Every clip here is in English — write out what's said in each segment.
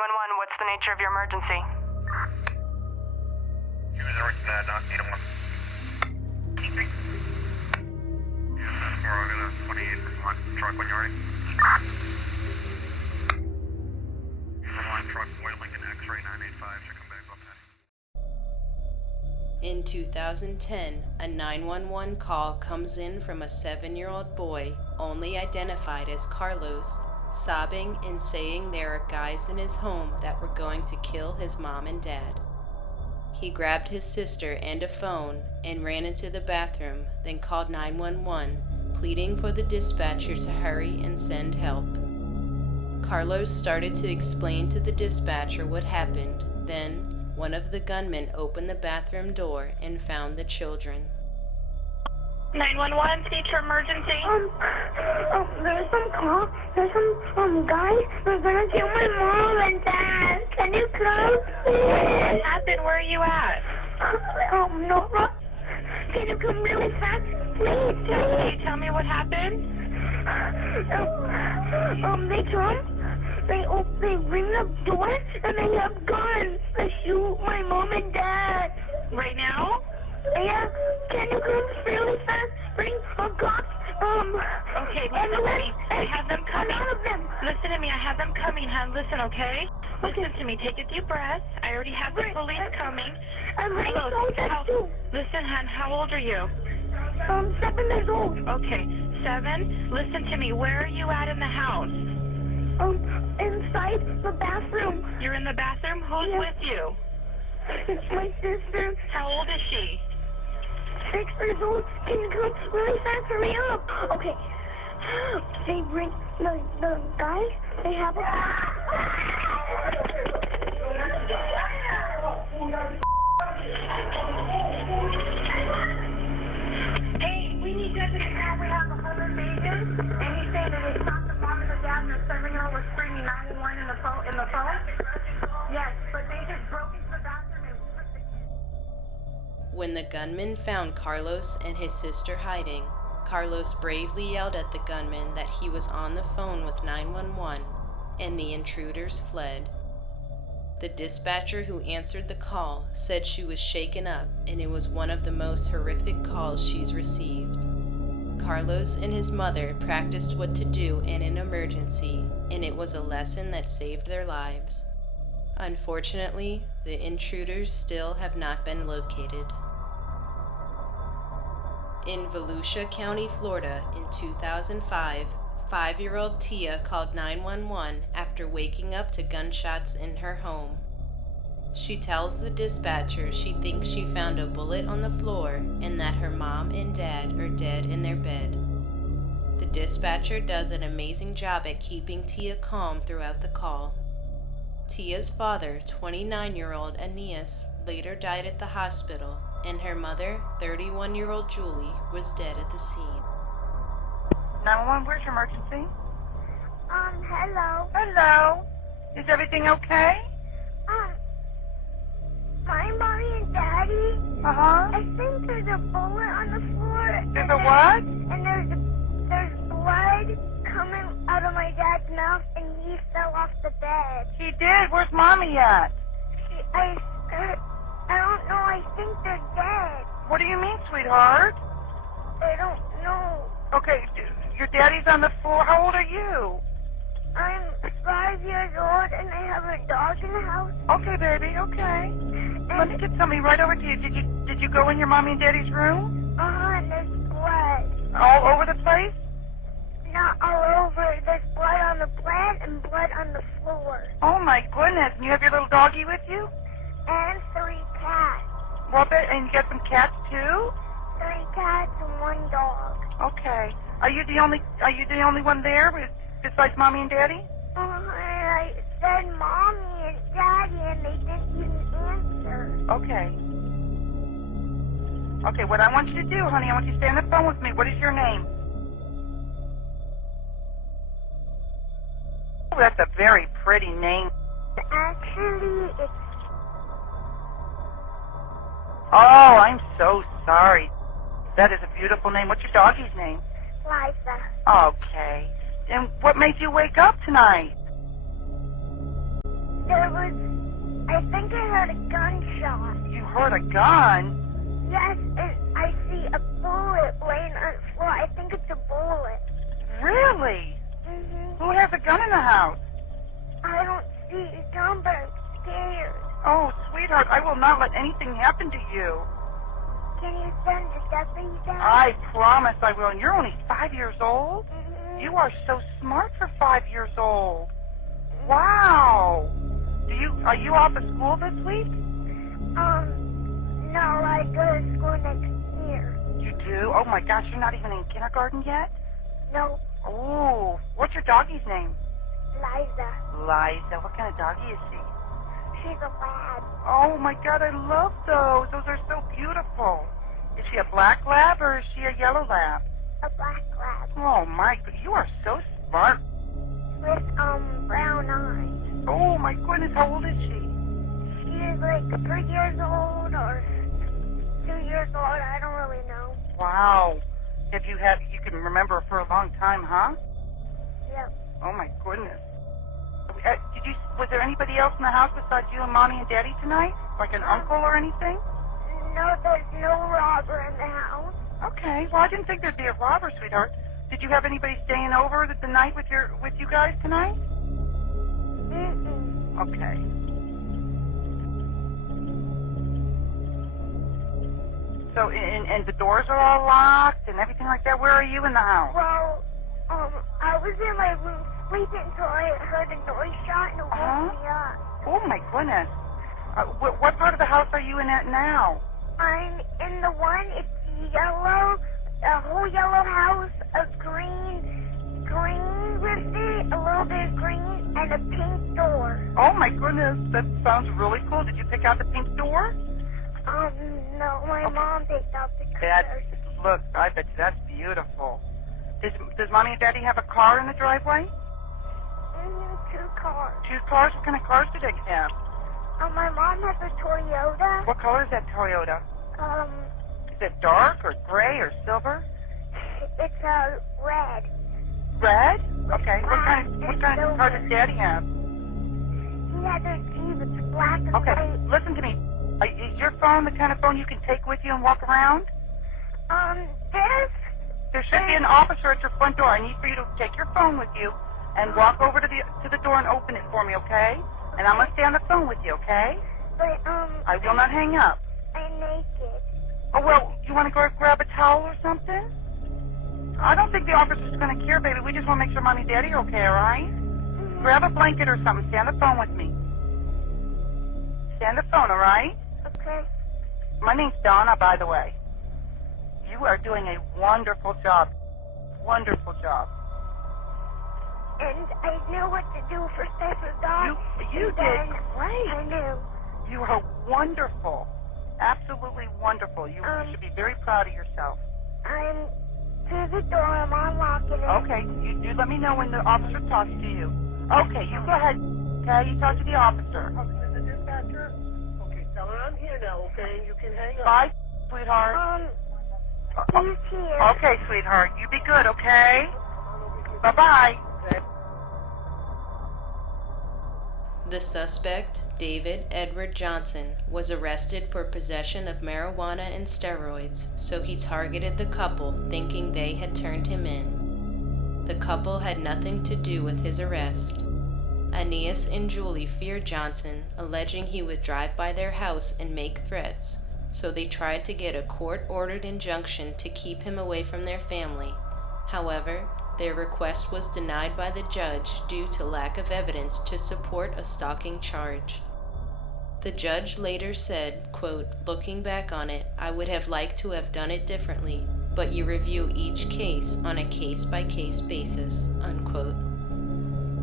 911, what's the nature of your emergency? He was already bad, not need one. Anything? Yeah, 4, I got a 28 truck when you're ready. Line truck, White Lincoln X-ray 985, should come back up then. In 2010, a 911 call comes in from a 7-year-old boy, only identified as Carlos, sobbing and saying there are guys in his home that were going to kill his mom and dad. He grabbed his sister and a phone and ran into the bathroom, then called 911, pleading for the dispatcher to hurry and send help. Carlos started to explain to the dispatcher what happened. Then, one of the gunmen opened the bathroom door and found the children. 911, feature emergency. There's some guys. They're gonna kill my mom and dad. Can you come, please? What happened? Where are you at? No. Can you come really fast, please? Can you tell me what happened? They come. They ring the door and they have guns. They shoot my mom and dad. Right now? Yeah. Can you come really fast? Bring a cop. Okay, listen to me. I have them coming. None of them. Listen to me. I have them coming, hon. Listen, okay? Listen to me. Take a deep breath. I already have the police coming. I'm ready to go that too. Listen, hon. How old are you? 7 years old. Okay, 7. Listen to me. Where are you at in the house? Inside the bathroom. You're in the bathroom? Who's with you? It's my sister. How old is she? 6 years old. Can you come really fast? Hurry up. Okay. They bring the guys. They have a... Hey, we need you to know we have a home invasion. And he said that they shot the mom and the dad and the 7-year-old was screaming 911 in the phone. Yes, but they just broke into the bathroom and put the kids. When the gunman found Carlos and his sister hiding, Carlos bravely yelled at the gunman that he was on the phone with 911, and the intruders fled. The dispatcher who answered the call said she was shaken up and it was one of the most horrific calls she's received. Carlos and his mother practiced what to do in an emergency, and it was a lesson that saved their lives. Unfortunately, the intruders still have not been located. In Volusia County, Florida, in 2005, 5-year-old Tia called 911 after waking up to gunshots in her home. She tells the dispatcher she thinks she found a bullet on the floor and that her mom and dad are dead in their bed. The dispatcher does an amazing job at keeping Tia calm throughout the call. Tia's father, 29-year-old Aeneas, later died at the hospital, and her mother, 31-year-old Julie, was dead at the scene. 911, where's your emergency? Hello. Hello. Is everything okay? My mommy and daddy. Uh-huh. I think there's a bullet on the floor. There's a what? And there's blood coming out of my dad's mouth, and he fell off the bed. He did. Where's Mommy at? I don't know. I think they're dead. What do you mean, sweetheart? I don't know. Okay, your daddy's on the floor. How old are you? I'm 5 years old, and I have a dog in the house. Okay, baby, okay. Let me get somebody right over to you. Did you go in your mommy and daddy's room? And there's blood. All over the place? Not all over. There's blood on the bed and blood on the floor. Oh, my goodness. And you have your little doggie with you? And 3 cats. Well, and you got some cats, too? 3 cats and 1 dog. Okay. Are you the only one there besides Mommy and Daddy? I said Mommy and Daddy, and they didn't even answer. Okay. Okay, what I want you to do, honey, I want you to stay on the phone with me. What is your name? Oh, that's a very pretty name. Actually, it's... Oh, I'm so sorry. That is a beautiful name. What's your doggie's name? Liza. Okay. And what made you wake up tonight? The was, I think I heard a gunshot. You heard a gun? Yes, and I see a bullet laying on the floor. I think it's a bullet. Really? Mm-hmm. Who has a gun in the house? I don't see a gun, but I'm scared. Oh, sweetheart, I will not let anything happen to you. Can you send the deputy down? I promise I will. And you're only 5 years old? Mm-hmm. You are so smart for 5 years old. Wow. Are you off of school this week? No, I go to school next year. You do? Oh my gosh, you're not even in kindergarten yet? No, Oh, what's your doggy's name? Liza. Liza. What kind of doggy is she? She's a lab. Oh my God, I love those. Those are so beautiful. Is she a black lab or is she a yellow lab? A black lab. Oh my, you are so smart. With, brown eyes. Oh my goodness, how old is she? She is like 3 years old or 2 years old. I don't really know. Wow. You can remember her for a long time, huh? Yep. Oh my goodness. Was there anybody else in the house besides you and Mommy and Daddy tonight? Like an uncle or anything? No, there's no robber in the house. Okay, well I didn't think there'd be a robber, sweetheart. Did you have anybody staying over the night with you guys tonight? Mm-mm. Okay. So, and the doors are all locked and everything like that. Where are you in the house? Well, I was in my room sleeping until I heard a noise shot and it woke me up. Oh my goodness. What part of the house are you in at now? I'm in the one, it's yellow, a whole yellow house, a green with it, a little bit of green, and a pink door. Oh my goodness, that sounds really cool. Did you pick out the pink door? No, my mom picked out the colors. Look, I bet you that's beautiful. Does Mommy and Daddy have a car in the driveway? 2 cars. 2 cars? What kind of cars do they have? My mom has a Toyota. What color is that Toyota? Is it dark or gray or silver? It's red. Red? Okay. What kind of car does Daddy have? He has a Jeep. It's black and Okay, white. listen to me. Is your phone the kind of phone you can take with you and walk around? There should be an officer at your front door. I need for you to take your phone with you and walk over to the door and open it for me, okay? And I'm gonna stay on the phone with you, okay? But, I will not hang up. I'm naked. Oh, well, you want to go grab a towel or something? I don't think the officer's going to care, baby. We just want to make sure Mommy and Daddy are okay, all right? Mm-hmm. Grab a blanket or something. Stay on the phone with me. Stay on the phone, all right? Okay. My name's Donna, by the way. You are doing a wonderful job. Wonderful job. And I knew what to do for Stephen Dog. You did great. I knew. You are wonderful. Absolutely wonderful. You should be very proud of yourself. I'm to the door. I'm unlocking it. Okay, you let me know when the officer talks to you. Okay, you go ahead. Okay, you talk to the officer. Officer, the dispatcher. Okay, tell her I'm here now, okay? And you can hang up. Bye, sweetheart. He's here. Okay, sweetheart. You be good, okay? Bye-bye. The suspect, David Edward Johnson, was arrested for possession of marijuana and steroids, so he targeted the couple, thinking they had turned him in. The couple had nothing to do with his arrest. Aeneas and Julie feared Johnson, alleging he would drive by their house and make threats, so they tried to get a court-ordered injunction to keep him away from their family. However, their request was denied by the judge due to lack of evidence to support a stalking charge. The judge later said, quote, "Looking back on it, I would have liked to have done it differently, but you review each case on a case-by-case basis," unquote.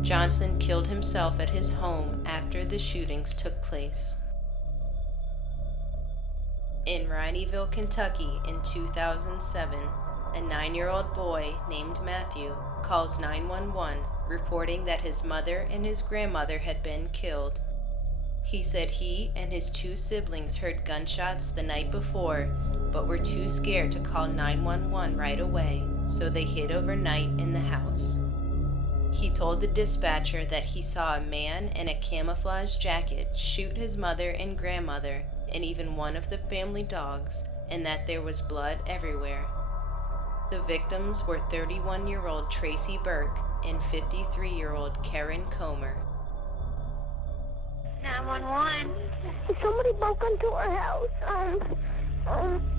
Johnson killed himself at his home after the shootings took place. In Rineyville, Kentucky in 2007, a 9-year-old boy named Matthew calls 911 reporting that his mother and his grandmother had been killed. He said he and his 2 siblings heard gunshots the night before, but were too scared to call 911 right away, so they hid overnight in the house. He told the dispatcher that he saw a man in a camouflage jacket shoot his mother and grandmother and even one of the family dogs, and that there was blood everywhere. The victims were 31-year-old Tracy Burke and 53-year-old Karen Comer. 911. Somebody broke into our house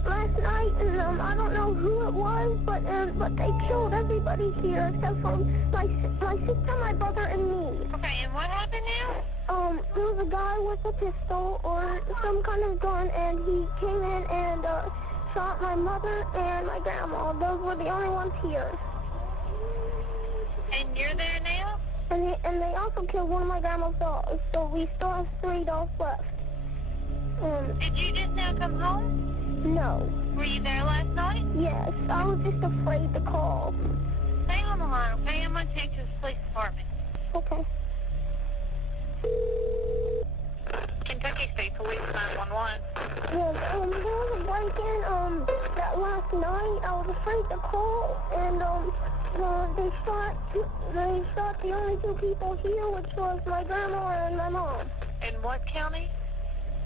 last night, and I don't know who it was, but they killed everybody here except for my sister, my brother, and me. Okay, and what happened now? There was a guy with a pistol or some kind of gun, and he came in and shot my mother and my grandma. Those were the only ones here. And you're there now? And they also killed one of my grandma's dogs, so we still have 3 dogs left. Did you just now come home? No. Were you there last night? Yes, I was just afraid to call. Stay on the line, okay? I'm going to take you to the police department. Okay. Kentucky State Police 911. Yeah, there was a break-in that last night. I was afraid to call, and they shot the only 2 people here, which was my grandma and my mom. In what county?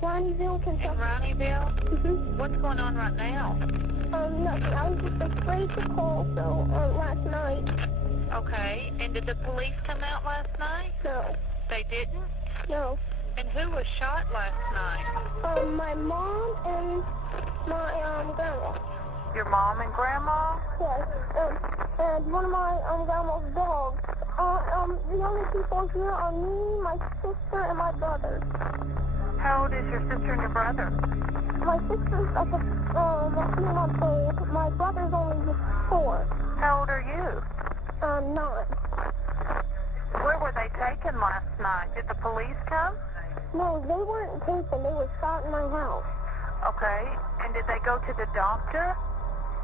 Ronnieville, Kentucky. In Ronnieville? Mm-hmm. What's going on right now? Nothing. I was just afraid to call, so last night. Okay, and did the police come out last night? No. They didn't? No. And who was shot last night? My mom and my grandma. Your mom and grandma? Yes, and one of my grandma's dogs. The only people here are me, my sister, and my brother. How old is your sister and your brother? My sister's like a few months old. My brother's only 4. How old are you? 9. Where were they taken last night? Did the police come? No, they weren't taken. They were shot in my house. Okay. And did they go to the doctor?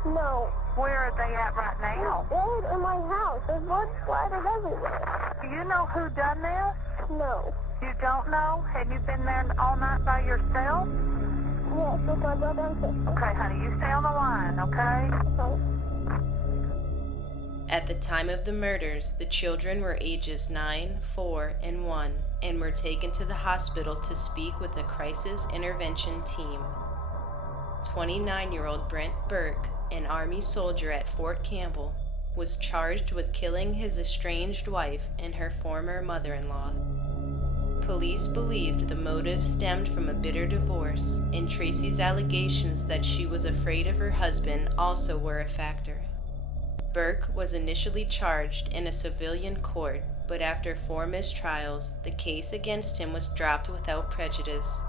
No. Where are they at right now? They're dead in my house. There's blood splattered everywhere. Do you know who done this? No. You don't know? Have you been there all night by yourself? Yes, with my brother and sister. Okay, honey, you stay on the line, okay? Okay. At the time of the murders, the children were ages 9, 4, and 1, and were taken to the hospital to speak with a crisis intervention team. 29-year-old Brent Burke, an Army soldier at Fort Campbell, was charged with killing his estranged wife and her former mother-in-law. Police believed the motive stemmed from a bitter divorce, and Tracy's allegations that she was afraid of her husband also were a factor. Burke was initially charged in a civilian court, but after 4 mistrials, the case against him was dropped without prejudice.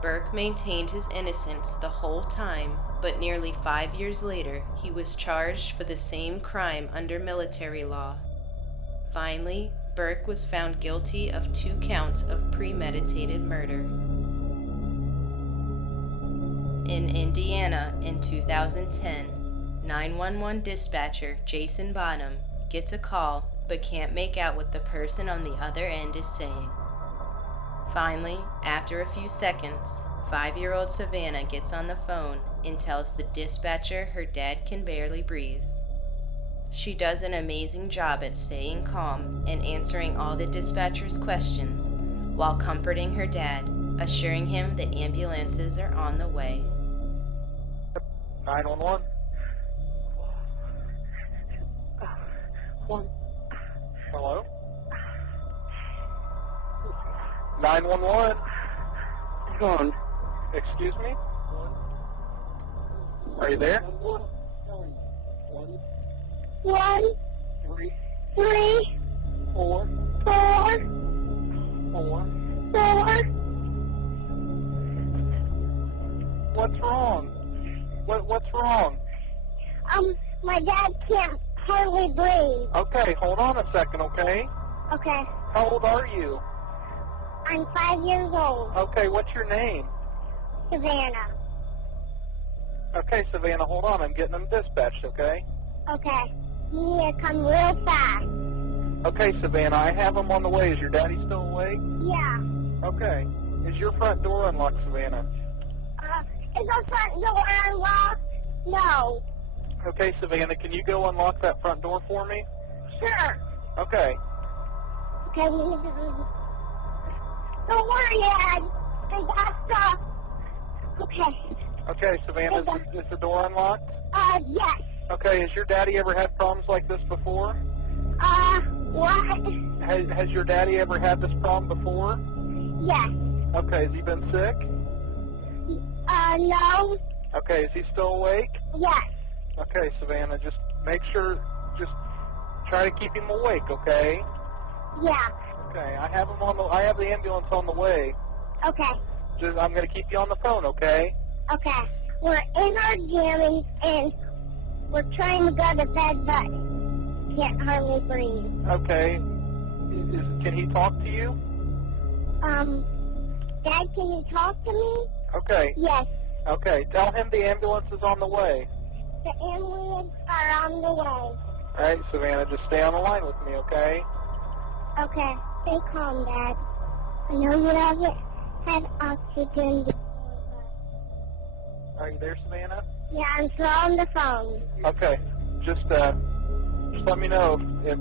Burke maintained his innocence the whole time, but nearly 5 years later, he was charged for the same crime under military law. Finally, Burke was found guilty of 2 counts of premeditated murder. In Indiana in 2010, 911 dispatcher Jason Bonham gets a call but can't make out what the person on the other end is saying. Finally, after a few seconds, 5-year-old Savannah gets on the phone and tells the dispatcher her dad can barely breathe. She does an amazing job at staying calm and answering all the dispatcher's questions while comforting her dad, assuring him the ambulances are on the way. 911. Hello? 911. Hold on. Excuse me? Are you there? 1, 3, 4, 4, 4. 4. What's wrong? What's wrong? My dad can't hardly breathe. Okay, hold on a second, okay? Okay. How old are you? I'm 5 years old. Okay, what's your name? Savannah. Okay, Savannah, hold on. I'm getting them dispatched, okay? Okay. You need to come real fast. Okay, Savannah, I have them on the way. Is your daddy still awake? Yeah. Okay. Is your front door unlocked, Savannah? Is the front door unlocked? No. Okay, Savannah, can you go unlock that front door for me? Sure. Okay. Okay, don't worry, Dad. I got stuff. Okay. Okay, Savannah, is the door unlocked? Yes. Okay, has your daddy ever had problems like this before? What? Has your daddy ever had this problem before? Yes. Okay, has he been sick? No. Okay, is he still awake? Yes. Okay, Savannah, just make sure, just try to keep him awake, okay? Yeah. Okay, I have the ambulance on the way. Okay. I'm going to keep you on the phone, okay? Okay. We're in our jammies and we're trying to go to bed, but can't hardly breathe. Okay. Can he talk to you? Dad, can you talk to me? Okay. Yes. Okay, tell him the ambulance is on the way. The ambulance are on the way. All right, Savannah, just stay on the line with me, okay? Okay. Stay calm, Dad. I know you haven't had oxygen before, but... Are you there, Savannah? Yeah, I'm still on the phone. Okay, just let me know if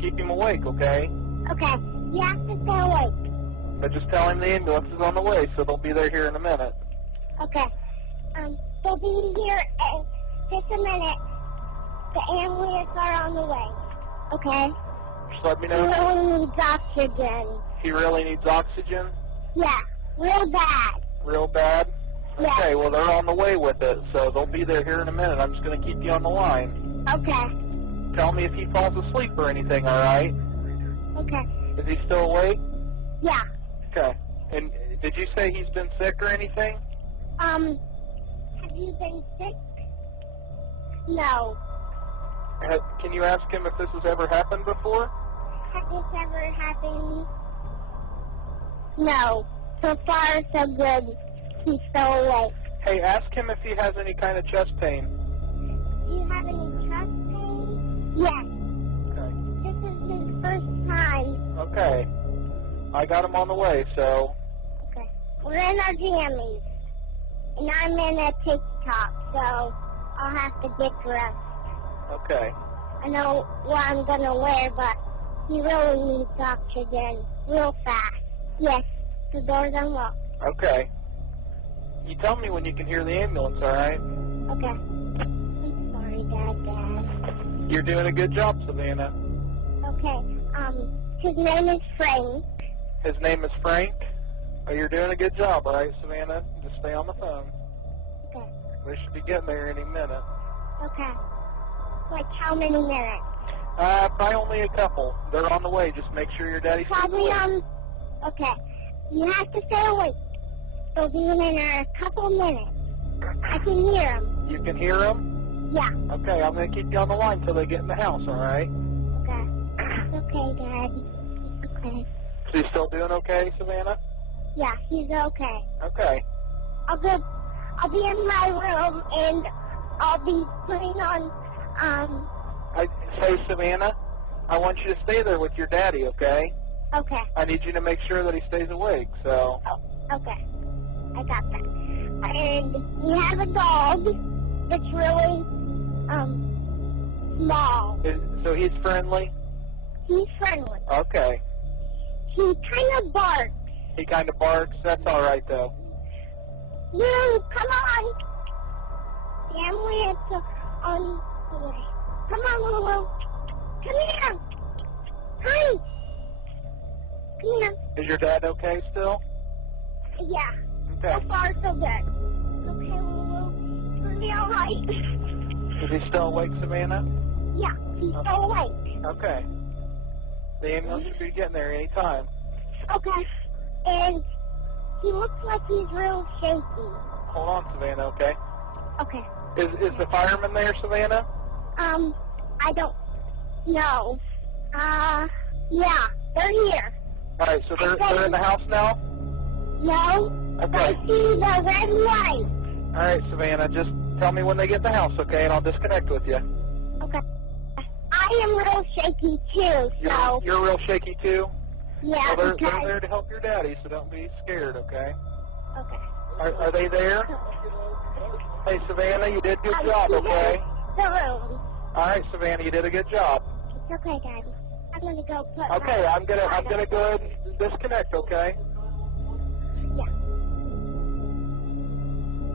keep him awake, okay? Okay. You have to stay awake. But just tell him the ambulance is on the way, so they'll be there here in a minute. Okay. They'll be here in just a minute. The ambulance are on the way. Okay? Just let me He know. really needs oxygen. He really needs oxygen? Yeah, real bad. Real bad? Yeah. Okay, well, they're on the way with it, so they'll be there here in a minute. I'm just going to keep you on the line. Okay. Tell me if he falls asleep or anything, all right? Okay. Is he still awake? Yeah. Okay. And did you say he's been sick or anything? Have you been sick? No. Can you ask him if this has ever happened before? Has this ever happened? No. So far, so good. He's still awake. Hey, ask him if he has any kind of chest pain. Do you have any chest pain? Yes. Okay. This is his first time. Okay. I got him on the way, so... Okay. We're in our jammies. And I'm in a TikTok, so I'll have to get dressed. Okay. I know what I'm going to wear, but he really needs oxygen real fast. Yes, the door's unlocked. Okay. You tell me when you can hear the ambulance, all right? Okay. I'm sorry, Dad. You're doing a good job, Savannah. Okay, his name is Frank. His name is Frank. Oh, you're doing a good job, all right, Savannah? Just stay on the phone. Okay. They should be getting there any minute. Okay. Like how many minutes? Probably only a couple. They're on the way. Just make sure your daddy's Probably, awake. okay. You have to stay awake. They'll be in a couple minutes. I can hear them. You can hear them? Yeah. Okay, I'm going to keep you on the line till they get in the house, all right? Okay. It's okay, Dad. It's okay. So you still doing okay, Savannah? Yeah, he's okay. Okay. I'll be in my room and I'll be putting on, Hey, Savannah, I want you to stay there with your daddy, okay? okay. I need you to make sure that he stays awake, so... Oh, okay. I got that. And we have a dog that's really, small. So he's friendly? He's friendly. Okay. He kind of barks. He kind of barks? That's all right, though. Lou, come on. The ambulance on the way. Come on, Lulu. Come here. Hi. Come here. Is your dad okay still? Yeah. Okay. So far, so good. Okay, Lulu. It's going to be all right. Is he still awake, Savannah? Yeah, he's still awake. Okay. The ambulance should be getting there any time. Okay. And he looks like he's real shaky. Hold on, Savannah, okay? Okay. Is the fireman there, Savannah? I don't know. Yeah, they're here. All right, so they're in the house now? No. Okay. I see the red light. All right, Savannah, just tell me when they get in the house, okay, and I'll disconnect with you. Okay. I am real shaky too, so You're real shaky too? yeah. Well, they're because there to help your daddy, so don't be scared, okay? okay. Are they there? Hey, Savannah, you did a good job, The okay? room. All right, Savannah, you did a good job. It's okay, Daddy. I'm gonna go put. Okay, I'm gonna go ahead and disconnect. Okay. Yeah.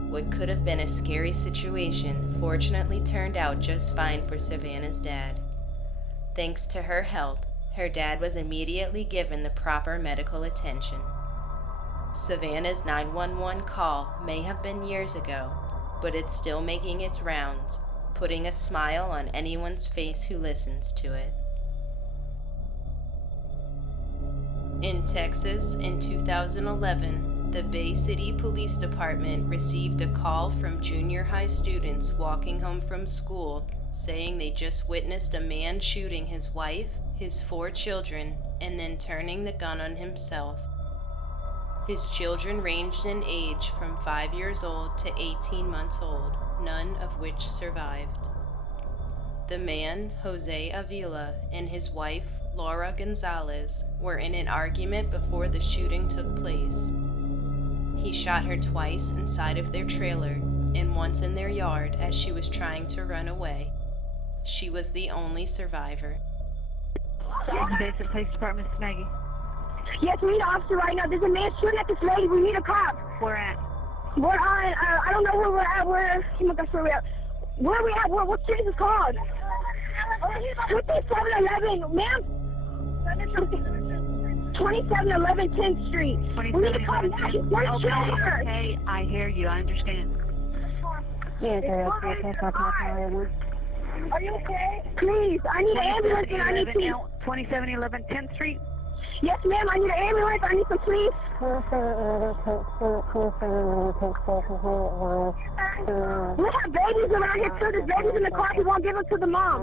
What could have been a scary situation fortunately turned out just fine for Savannah's dad. Thanks to her help, her dad was immediately given the proper medical attention. Savannah's 911 call may have been years ago, but it's still making its rounds, putting a smile on anyone's face who listens to it. In Texas in 2011, the Bay City Police Department received a call from junior high students walking home from school saying they just witnessed a man shooting his wife, his 4 children, and then turning the gun on himself. His children ranged in age from 5 years old to 18 months old, none of which survived. The man, Jose Avila, and his wife, Laura Gonzalez, were in an argument before the shooting took place. He shot her twice inside of their trailer and once in their yard as she was trying to run away. She was the only survivor. Basic Police Department, this is Maggie. Yes, we need an officer right now. There's a man shooting at this lady. We need a cop. Where at? We're on, I don't know where we're at. Oh my gosh, where we at? Where are we at? What street is this called? 2711, ma'am? 2711 10th Street. We need to call now. She's going to shoot her. Okay, I hear you. I understand. Yes, are you okay? Please, I need an ambulance and I need police. 2711 10th Street? Yes, ma'am, I need an ambulance. I need some police. We have babies around here too. There's babies in the car. We won't give them to the mom.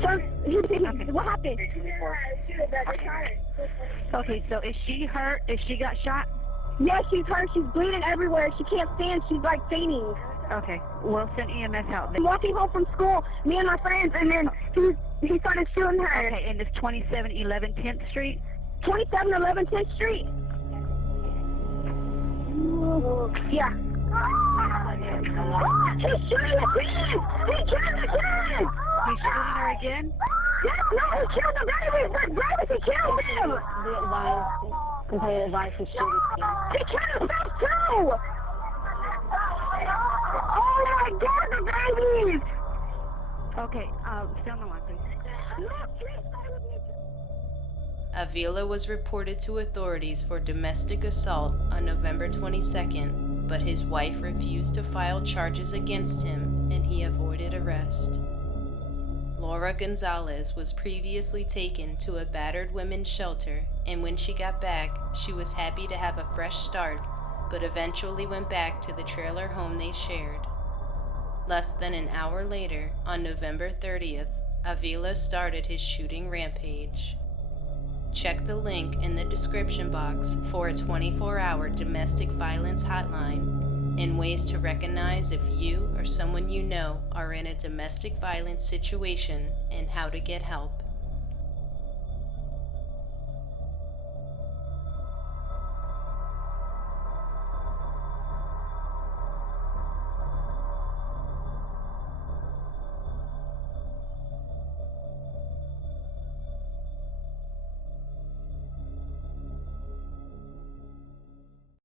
Sir, what happened? Okay, so is she hurt? Is she got shot? Yes, she's hurt. She's bleeding everywhere. She can't stand. She's like fainting. Okay, we'll send EMS out. I'm walking home from school, me and my friends, and then he started shooting her. Okay, and it's 2711 10th Street? 2711 10th Street. Yeah. He's shooting again! He killed again! He's shooting her again? Yes, no, he killed the baby! The baby, he killed him! Complete advice, he's shooting again. He killed himself too! Oh my God, the babies! Okay, stay on the line, please. Avila was reported to authorities for domestic assault on November 22nd, but his wife refused to file charges against him and he avoided arrest. Laura Gonzalez was previously taken to a battered women's shelter, and when she got back, she was happy to have a fresh start, but eventually went back to the trailer home they shared. Less than an hour later, on November 30th, Avila started his shooting rampage. Check the link in the description box for a 24-hour domestic violence hotline and ways to recognize if you or someone you know are in a domestic violence situation and how to get help.